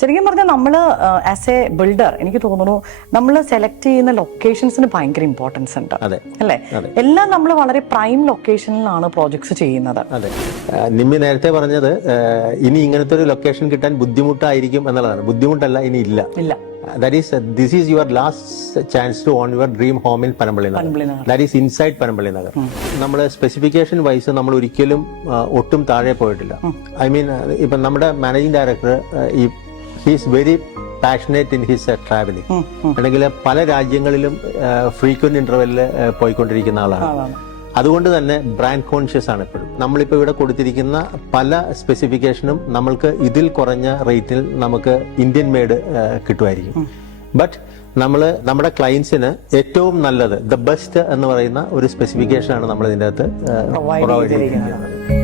ശരിക്കും പറഞ്ഞാൽ നമ്മൾ ആസ് എ ബിൽഡർ എനിക്ക് തോന്നുന്നു നമ്മൾ സെലക്ട് ചെയ്യുന്ന ലൊക്കേഷൻസിന് ഭയങ്കര ഇമ്പോർട്ടൻസ് ഉണ്ട് അല്ലേ? എല്ലാം നമ്മൾ വളരെ പ്രൈം ലൊക്കേഷനിലാണ് പ്രോജക്ട്സ് ചെയ്യുന്നത്. അതെ, നിമ്മി നേരത്തെ പറഞ്ഞത് ഇനി ഇങ്ങനത്തെ ഒരു ലൊക്കേഷൻ കിട്ടാൻ ബുദ്ധിമുട്ടായിരിക്കും എന്നുള്ളതാണ്. ബുദ്ധിമുട്ടല്ല, ഇനി ഇല്ല. This is your last chance to own your dream home in Panambali Nagar. That is inside Panambali Nagar. നമ്മുടെ സ്പെസിഫിക്കേഷൻ വൈസ് നമ്മൾ ഒരിക്കലും ഒട്ടും താഴെ പോയിട്ടില്ല. ഐ മീൻ ഇപ്പം നമ്മുടെ managing director he is very passionate in his traveling. അല്ലെങ്കിൽ പല രാജ്യങ്ങളിലും ഫ്രീക്വന്റ് ഇന്റർവെല്ലിൽ പോയിക്കൊണ്ടിരിക്കുന്ന ആളാണ്. അതുകൊണ്ട് തന്നെ ബ്രാൻഡ് കോൺഷ്യസ് ആണ് എപ്പോഴും. നമ്മളിപ്പോൾ ഇവിടെ കൊടുത്തിരിക്കുന്ന പല സ്പെസിഫിക്കേഷനും നമ്മൾക്ക് ഇതിൽ കുറഞ്ഞ റേറ്റിൽ നമുക്ക് ഇന്ത്യൻ മെയ്ഡ് കിട്ടുമായിരിക്കും. ബട്ട് നമ്മൾ നമ്മുടെ ക്ലയൻസിന് ഏറ്റവും നല്ലത്, ദ ബെസ്റ്റ് എന്ന് പറയുന്ന ഒരു സ്പെസിഫിക്കേഷൻ ആണ് നമ്മൾ ഇതിൻ്റെ അകത്ത് പ്രൊവൈഡ് ചെയ്തിരിക്കുന്നത്.